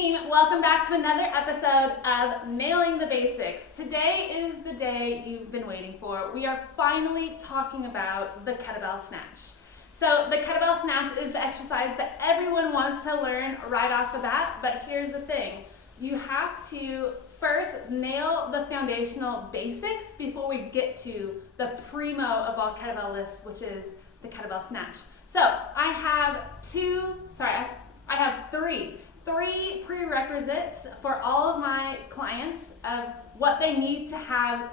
team, welcome back to another episode of Nailing the Basics. Today is the day you've been waiting for. We are finally talking about the Kettlebell Snatch. So the Kettlebell Snatch is the exercise that everyone wants to learn right off the bat, but here's the thing. You have to first nail the foundational basics before we get to the primo of all kettlebell lifts, which is the Kettlebell Snatch. So I have three prerequisites for all of my clients of what they need to have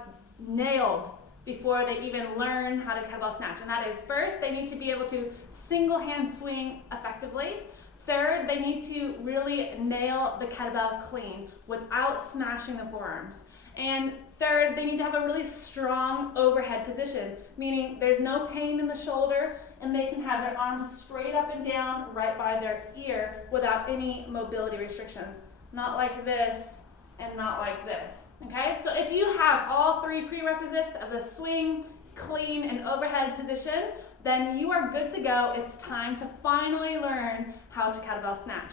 nailed before they even learn how to kettlebell snatch. And that is, first, they need to be able to single hand swing effectively. Third, they need to really nail the kettlebell clean without smashing the forearms. And third, they need to have a really strong overhead position, meaning there's no pain in the shoulder and they can have their arms straight up and down right by their ear without any mobility restrictions. Not like this and not like this, okay? So if you have all three prerequisites of the swing, clean, and overhead position, then you are good to go. It's time to finally learn how to kettlebell snatch.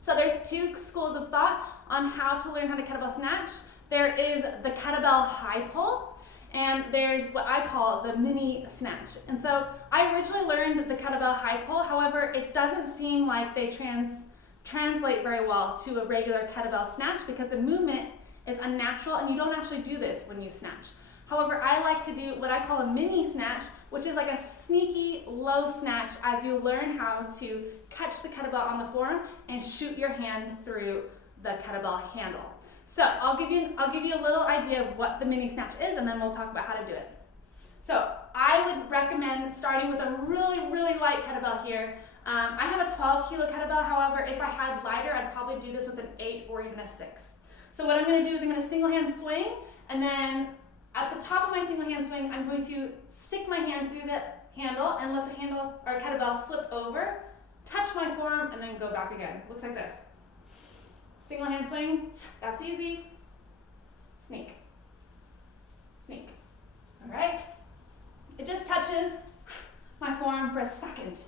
So there's two schools of thought on how to learn how to kettlebell snatch. There is the kettlebell high pull, and there's what I call the mini snatch. And so I originally learned the kettlebell high pull, however, it doesn't seem like they translate very well to a regular kettlebell snatch because the movement is unnatural and you don't actually do this when you snatch. However, I like to do what I call a mini snatch, which is like a sneaky low snatch as you learn how to catch the kettlebell on the forearm and shoot your hand through the kettlebell handle. So I'll give you a little idea of what the mini snatch is, and then we'll talk about how to do it. So I would recommend starting with a really light kettlebell here. I have a 12 kilo kettlebell. However, if I had lighter, I'd probably do this with an 8 or even a 6. So what I'm going to do is I'm going to single hand swing, and then at the top of my single hand swing, I'm going to stick my hand through the handle and let the handle or kettlebell flip over, touch my forearm, and then go back again. Looks like this. Single hand swing, that's easy. Sneak, sneak. All right. It just touches my forearm for a second.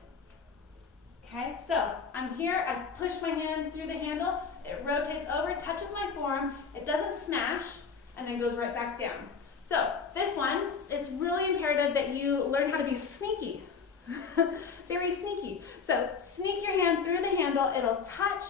Okay, so I'm here, I push my hand through the handle, it rotates over, touches my forearm, it doesn't smash, and then goes right back down. So this one, it's really imperative that you learn how to be sneaky. Very sneaky. So sneak your hand through the handle, it'll touch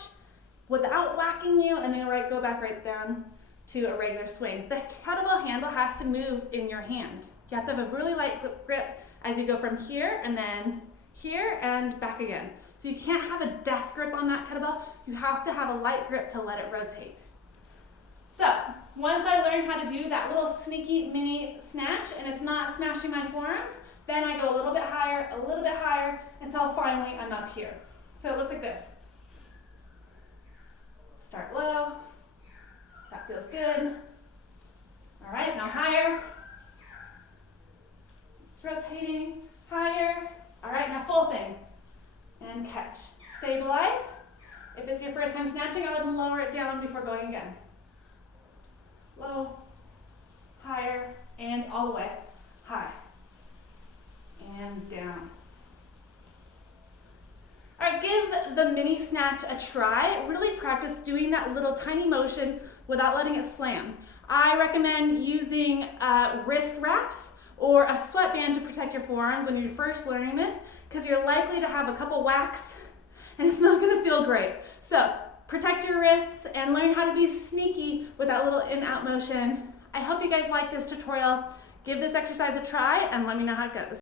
without whacking you, and then go back right down to a regular swing. The kettlebell handle has to move in your hand. You have to have a really light grip as you go from here and then here and back again. So you can't have a death grip on that kettlebell. You have to have a light grip to let it rotate. So once I learned how to do that little sneaky mini snatch and it's not smashing my forearms, then I go a little bit higher, until finally I'm up here. So it looks like this. Start low. That feels good. All right, now higher. It's rotating. Higher. All right, now full thing. And catch. Stabilize. If it's your first time snatching, I would lower it down before going again. Low, higher, and all the way. High. And down. All right, give the mini snatch a try. Really practice doing that little tiny motion without letting it slam. I recommend using wrist wraps or a sweatband to protect your forearms when you're first learning this, because you're likely to have a couple whacks and it's not going to feel great. So protect your wrists and learn how to be sneaky with that little in-out motion. I hope you guys like this tutorial. Give this exercise a try and let me know how it goes.